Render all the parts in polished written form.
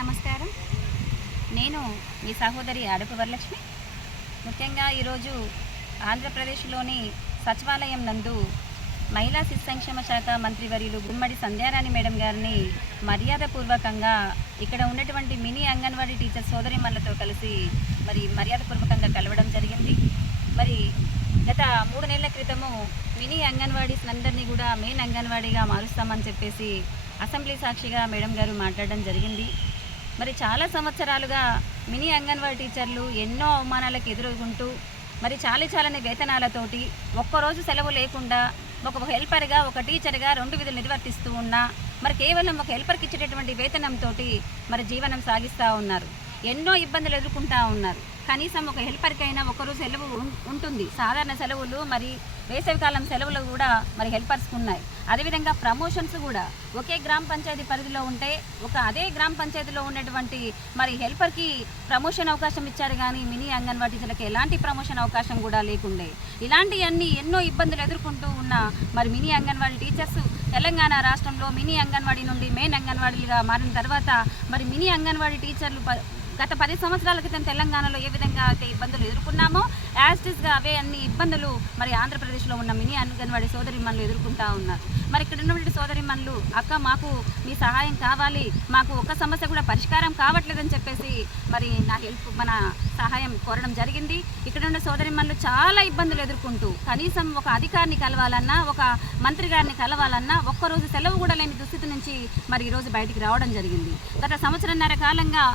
నమస్కారం. నేను మీ సహోదరి ఆడపు వరలక్ష్మి. ముఖ్యంగా ఈరోజు ఆంధ్రప్రదేశ్లోని సచివాలయం నందు మహిళా శిశు సంక్షేమ శాఖ మంత్రివర్యులు గుమ్మడి సంధ్యారాణి మేడం గారిని మర్యాదపూర్వకంగా ఇక్కడ ఉన్నటువంటి మినీ అంగన్వాడీ టీచర్ సోదరిమణులతో కలిసి మర్యాదపూర్వకంగా కలవడం జరిగింది. గత 3 నెలల క్రితము మినీ అంగన్వాడీస్ అందరినీ కూడా మెయిన్ అంగన్వాడీగా మారుస్తామని చెప్పేసి అసెంబ్లీ సాక్షిగా మేడం గారు మాట్లాడడం జరిగింది. చాలా సంవత్సరాలుగా మినీ అంగన్వాడీ టీచర్లు ఎన్నో అవమానాలకు ఎదుర్కొంటూ చాలని వేతనాలతోటి ఒక్కరోజు సెలవు లేకుండా ఒక హెల్పర్గా ఒక టీచర్గా 2 విధులు నిర్వర్తిస్తూ ఉన్నా కేవలం ఒక హెల్పర్కి ఇచ్చేటటువంటి వేతనంతో జీవనం సాగిస్తూ ఉన్నారు. ఎన్నో ఇబ్బందులు ఎదుర్కొంటూ ఉన్నారు. కనీసం ఒక హెల్పర్కైనా ఒకరోజు సెలవు ఉంటుంది. సాధారణ సెలవులు వేసవికాలం సెలవులు కూడా హెల్పర్స్కి ఉన్నాయి. అదేవిధంగా ప్రమోషన్స్ కూడా ఒకే గ్రామ పంచాయతీ పరిధిలో ఉంటే అదే గ్రామ పంచాయతీలో ఉన్నటువంటి హెల్పర్కి ప్రమోషన్ అవకాశం ఇచ్చారు, కానీ మినీ అంగన్వాడీ టీచర్లకు ఎలాంటి ప్రమోషన్ అవకాశం కూడా లేకుండే. ఇలాంటివన్నీ ఎన్నో ఇబ్బందులు ఎదుర్కొంటూ ఉన్న మినీ అంగన్వాడీ టీచర్స్ తెలంగాణ రాష్ట్రంలో మినీ అంగన్వాడీ నుండి మెయిన్ అంగన్వాడీగా మారిన తర్వాత మినీ అంగన్వాడీ టీచర్లు గత 10 సంవత్సరాల క్రితం తెలంగాణలో ఏ విధంగా అయితే ఇబ్బందులు ఎదుర్కొన్నామో యాస్టిస్గా అవే అన్ని ఇబ్బందులు ఆంధ్రప్రదేశ్లో ఉన్న మినీ అంగన్వాడీ సోదరిమణులు ఎదుర్కొంటూ ఉన్నారు. ఇక్కడ ఉన్నటువంటి సోదరిమణులు, అక్క మాకు మీ సహాయం కావాలి, మాకు ఒక్క సమస్య కూడా పరిష్కారం కావట్లేదని చెప్పేసి మన సహాయం కోరడం జరిగింది. ఇక్కడ ఉన్న సోదరిమణులు చాలా ఇబ్బందులు ఎదుర్కొంటూ కనీసం ఒక అధికారిని కలవాలన్నా, ఒక మంత్రి గారిని కలవాలన్నా ఒక్కరోజు సెలవు కూడా లేని దుస్థితి నుంచి ఈరోజు బయటికి రావడం జరిగింది. గత సంవత్సరంన్నర కాలంగా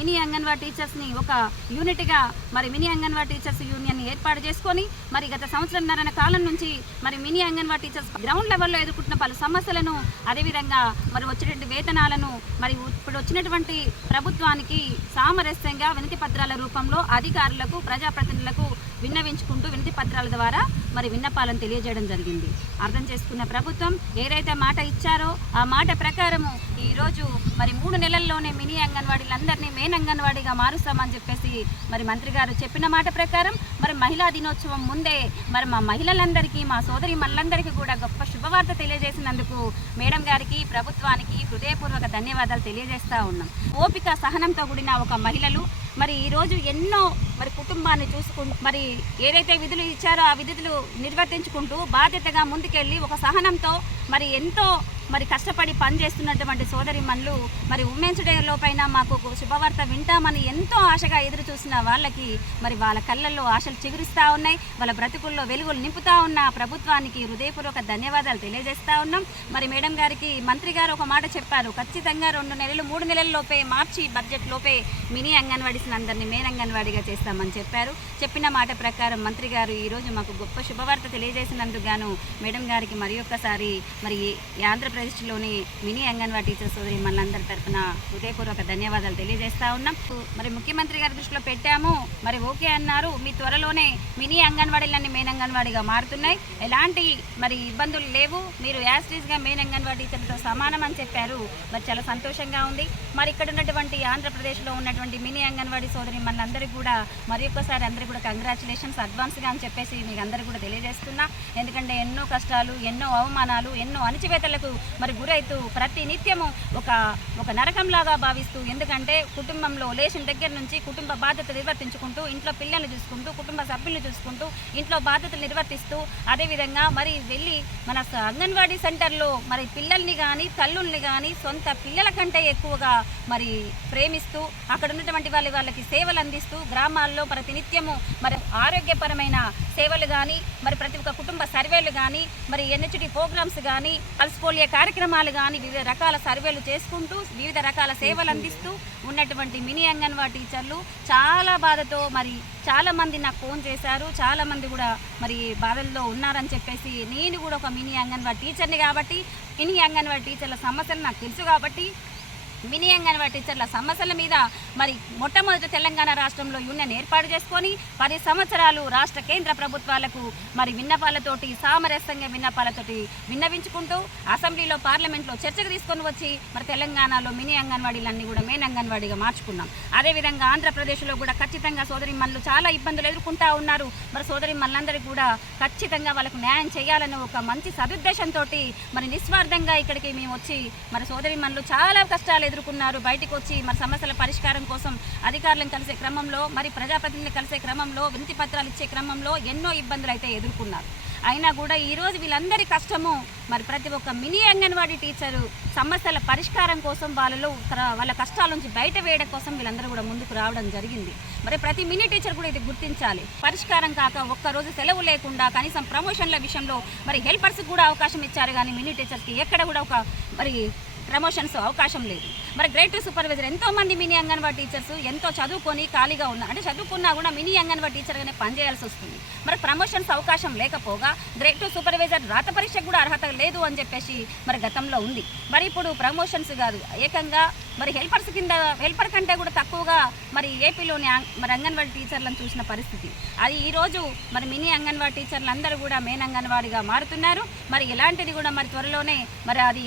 మినీ అంగన్వాడీ టీచర్స్ని ఒక యూనిట్గా మినీ అంగన్వాడీ టీచర్స్ యూనియన్ ఏర్పాటు చేసుకొని గత సంవత్సరంన్నర కాలం నుంచి మినీ అంగన్వాడీ టీచర్స్ గ్రౌండ్ లెవెల్లో ఎదుర్కొంటున్న పలు సమస్యలను, అదేవిధంగా వచ్చేటువంటి వేతనాలను ఇప్పుడు వచ్చినటువంటి ప్రభుత్వానికి సామరస్యంగా వినతి పత్రాల రూపంలో అధికారులకు, ప్రజాప్రతినిధులకు విన్నవించుకుంటూ వినతి పత్రాల ద్వారా విన్నపాలను తెలియజేయడం జరిగింది. అర్థం చేసుకున్న ప్రభుత్వం ఏదైతే మాట ఇచ్చారో ఆ మాట ప్రకారము ఈరోజు 3 నెలల్లోనే మినీ అంగన్వాడీలందరినీ మెయిన్ అంగన్వాడీగా మారుస్తామని చెప్పేసి మంత్రి గారు చెప్పిన మాట ప్రకారం మహిళా దినోత్సవం ముందే మా మహిళలందరికీ, మా సోదరి మనందరికీ కూడా గొప్ప శుభవార్త తెలియజేసినందుకు మేడం గారికి, ప్రభుత్వానికి హృదయపూర్వక ధన్యవాదాలు తెలియజేస్తూ ఉన్నాం. ఓపిక, సహనంతో కూడిన ఒక మహిళలు ఈరోజు ఎన్నో కుటుంబాన్ని చూసుకుంటూ ఏదైతే విధులు ఇచ్చారో ఆ విధులు నిర్వర్తించుకుంటూ బాధ్యతగా ముందుకెళ్ళి ఒక సహనంతో ఎంతో కష్టపడి పనిచేస్తున్నటువంటి సోదరిమణులు ఉమెన్స్ డే లోపైన మాకు శుభవార్త వింటామని ఎంతో ఆశగా ఎదురు చూసిన వాళ్ళకి వాళ్ళ కళ్ళల్లో ఆశలు చిగురిస్తూ ఉన్నాయి. వాళ్ళ బ్రతుకుల్లో వెలుగులు నింపుతూ ఉన్న ప్రభుత్వానికి హృదయపూర్వక ధన్యవాదాలు తెలియజేస్తూ ఉన్నాం. మేడం గారికి మంత్రి గారు ఒక మాట చెప్పారు, ఖచ్చితంగా 2 నెలలు 3 నెలల లోపే మార్చి బడ్జెట్ లోపే మినీ అంగన్వాడీస్ని అందరినీ మెయిన్ అంగన్వాడీగా చేస్తామని చెప్పారు. చెప్పిన మాట ప్రకారం మంత్రి గారు ఈరోజు మాకు గొప్ప శుభవార్త తెలియజేసినందుకు గాను మేడం గారికి మరి ఒక్కసారి ఆంధ్రప్రదేశ్లోని మినీ అంగన్వాడీ టీచర్ సోదరి మనందరి తరఫున హృదయపూర్వక ధన్యవాదాలు తెలియజేస్తూ ఉన్నాం. ముఖ్యమంత్రి గారి దృష్టిలో పెట్టాము, ఓకే అన్నారు. మీ త్వరలోనే మినీ అంగన్వాడీలన్నీ మెయిన్ అంగన్వాడీగా మారుతున్నాయి, ఎలాంటి ఇబ్బందులు లేవు, మీరు యాస్టీస్గా మెయిన్ అంగన్వాడీ టీచర్లతో సమానం అని చెప్పారు. చాలా సంతోషంగా ఉంది. ఇక్కడ ఉన్నటువంటి ఆంధ్రప్రదేశ్లో ఉన్నటువంటి మినీ అంగన్వాడీ సోదరి మనందరికీ కూడా మరి ఒక్కసారి అందరికీ కూడా కంగ్రాచులేషన్స్ అడ్వాన్స్గా అని చెప్పేసి మీకు అందరికీ కూడా తెలియజేస్తున్నా. ఎందుకంటే ఎన్నో కష్టాలు, ఎన్నో అవమానాలు, ఎన్నో అణచివేతలకు గురైతూ ప్రతి నిత్యము ఒక నరకంలాగా భావిస్తూ, ఎందుకంటే కుటుంబంలో లేచిన దగ్గర నుంచి కుటుంబ బాధ్యత నిర్వర్తించుకుంటూ, ఇంట్లో పిల్లల్ని చూసుకుంటూ, కుటుంబ సభ్యులను చూసుకుంటూ, ఇంట్లో బాధ్యతలు నిర్వర్తిస్తూ, అదేవిధంగా వెళ్ళి మన అంగన్వాడీ సెంటర్లో పిల్లల్ని కానీ తల్లుల్ని కానీ సొంత పిల్లల కంటే ఎక్కువగా ప్రేమిస్తూ అక్కడ ఉన్నటువంటి వాళ్ళకి సేవలు అందిస్తూ, గ్రామాల్లో ప్రతినిత్యము ఆరోగ్యపరమైన సేవలు కానీ ప్రతి ఒక్క కుటుంబ సర్వేలు కానీ ఎన్హెచ్డి ప్రోగ్రామ్స్ కానీ పల్స్ పోలియో కార్యక్రమాలు కానీ వివిధ రకాల సర్వేలు చేసుకుంటూ వివిధ రకాల సేవలు అందిస్తూ ఉన్నటువంటి మినీ అంగన్వాడీ టీచర్లు చాలా బాధతో చాలామంది నాకు ఫోన్ చేశారు. చాలామంది కూడా బాధల్లో ఉన్నారని చెప్పేసి, నేను కూడా ఒక మినీ అంగన్వాడీ టీచర్ని కాబట్టి మినీ అంగన్వాడీ టీచర్ల సమస్యలు నాకు తెలుసు కాబట్టి మినీ అంగన్వాడీ టీచర్ల సమస్యల మీద మొట్టమొదటి తెలంగాణ రాష్ట్రంలో యూనియన్ ఏర్పాటు చేసుకొని 10 సంవత్సరాలు రాష్ట్ర కేంద్ర ప్రభుత్వాలకు విన్నపాలతోటి, సామరస్యంగా విన్నపాలతోటి విన్నవించుకుంటూ అసెంబ్లీలో, పార్లమెంట్లో చర్చకు తీసుకొని వచ్చి తెలంగాణలో మినీ అంగన్వాడీలన్నీ కూడా మెయిన్ అంగన్వాడీగా మార్చుకున్నాం. అదేవిధంగా ఆంధ్రప్రదేశ్లో కూడా ఖచ్చితంగా సోదరిమణులు చాలా ఇబ్బందులు ఎదుర్కొంటూ ఉన్నారు. సోదరిమణులందరికీ కూడా ఖచ్చితంగా వాళ్ళకు న్యాయం చేయాలని ఒక మంచి సదుద్దేశంతో నిస్వార్థంగా ఇక్కడికి మేము వచ్చి సోదరిమణులు చాలా కష్టాలు ఎదుర్కొన్నారు. బయటికి వచ్చి మరి సమస్యల పరిష్కారం కోసం అధికారులను కలిసే క్రమంలో, మరి ప్రజాప్రతినిధులు కలిసే క్రమంలో, వినతి పత్రాలు ఇచ్చే క్రమంలో ఎన్నో ఇబ్బందులు అయితే ఎదుర్కొన్నారు. అయినా కూడా ఈరోజు వీళ్ళందరి కష్టము మరి ప్రతి ఒక్క మినీ అంగన్వాడీ టీచరు సమస్యల పరిష్కారం కోసం వాళ్ళ కష్టాల నుంచి బయట వేయడం కోసం వీళ్ళందరూ కూడా ముందుకు రావడం జరిగింది. మరి ప్రతి మినీ టీచర్ కూడా ఇది గుర్తించాలి. పరిష్కారం కాక ఒక్కరోజు సెలవు లేకుండా కనీసం ప్రమోషన్ల విషయంలో మరి హెల్పర్స్కి కూడా అవకాశం ఇచ్చారు, కానీ మినీ టీచర్స్కి ఎక్కడ కూడా మరి ప్రమోషన్స్ అవకాశం లేదు. మరి గ్రేడ్ 2 సూపర్వైజర్ ఎంతోమంది మినీ అంగన్వాడీ టీచర్స్ ఎంతో చదువుకొని ఖాళీగా ఉన్నారు, అంటే చదువుకున్నా కూడా మినీ అంగన్వాడీ టీచర్గానే పనిచేయాల్సి వస్తుంది. మరి ప్రమోషన్స్ అవకాశం లేకపోగా గ్రేడ్ 2 సూపర్వైజర్ రాత పరీక్షకు కూడా అర్హత లేదు అని చెప్పేసి మరి గతంలో ఉంది. మరి ఇప్పుడు ప్రమోషన్స్ కాదు, ఏకంగా మరి హెల్పర్ కంటే కూడా తక్కువగా మరి ఏపీలోని మరి అంగన్వాడీ టీచర్లను చూసిన పరిస్థితి. అది ఈరోజు మరి మినీ అంగన్వాడీ టీచర్లు అందరూ కూడా మెయిన్ అంగన్వాడీగా మారుతున్నారు. మరి ఇలాంటిది కూడా మరి త్వరలోనే మరి అది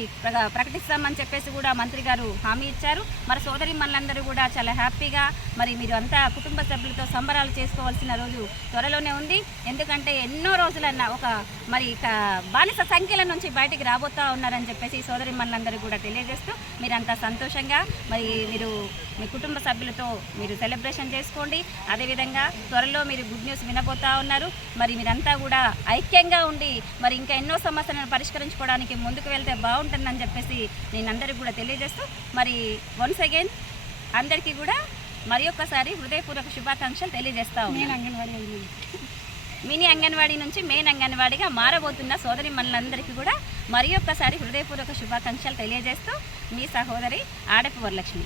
ప్రకటిస్తామని చెప్పేసి కూడా మంత్రి గారు హామీ ఇచ్చారు. మరి సోదరి మనందరూ కూడా చాలా హ్యాపీగా మరి మీరు అంతా కుటుంబ సభ్యులతో సంబరాలు చేసుకోవాల్సిన రోజు త్వరలోనే ఉంది. ఎందుకంటే ఎన్నో రోజులన్న మరి బానిస సంఖ్యల నుంచి బయటికి రాబోతూ ఉన్నారని చెప్పేసి సోదరి మనందరూ కూడా తెలియజేస్తూ మీరంతా సంతోషంగా మరి మీరు మీ కుటుంబ సభ్యులతో మీరు సెలబ్రేషన్ చేసుకోండి. అదేవిధంగా త్వరలో మీరు గుడ్ న్యూస్ వినబోతూ ఉన్నారు. మరి మీరంతా కూడా ఐక్యంగా ఉండి మరి ఇంకా ఎన్నో సమస్యలను పరిష్కరించుకోవడానికి ముందుకు వెళ్తే బాగుంటుందని చెప్పేసి నేను అందరికీ కూడా తెలియజేస్తూ మరి వన్స్ అగైన్ అందరికీ కూడా మరి ఒక్కసారి హృదయపూర్వక శుభాకాంక్షలు తెలియజేస్తా ఉన్నాను. మినీ అంగన్వాడీ నుంచి మెయిన్ అంగన్వాడీగా మారబోతున్న సోదరి మనందరికీ కూడా మరి ఒక్కసారి హృదయపూర్వక శుభాకాంక్షలు తెలియజేస్తూ మీ సహోదరి ఆడపు వరలక్ష్మి.